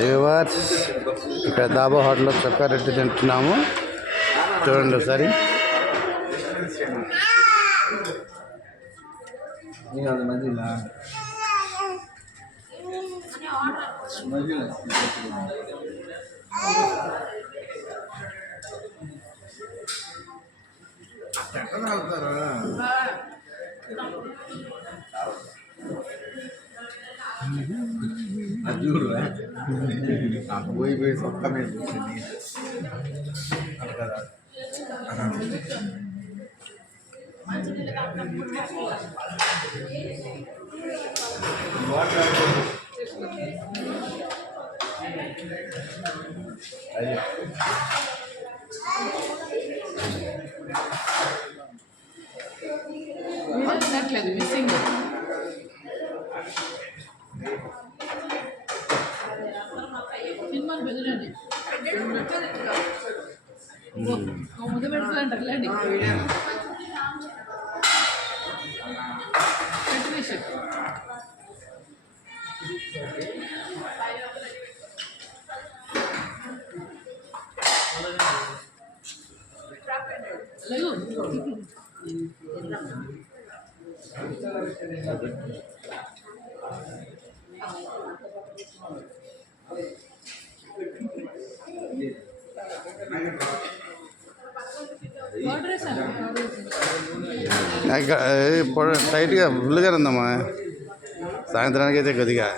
Viewers ఇక్కడ దాబా హోటల్లో చొక్కా రొట్టె తింటున్నాము. చూడండి ఒకసారి. చూడు పోయి సొక్క మీద కదా. మిస్సింగ్ సినిమాలు బెదిరండి ముందు పెడుతుందంటారులేండి టైట్గా ఫుల్గా ఉందమ్మా. సాయంత్రానికి అయితే కొద్దిగా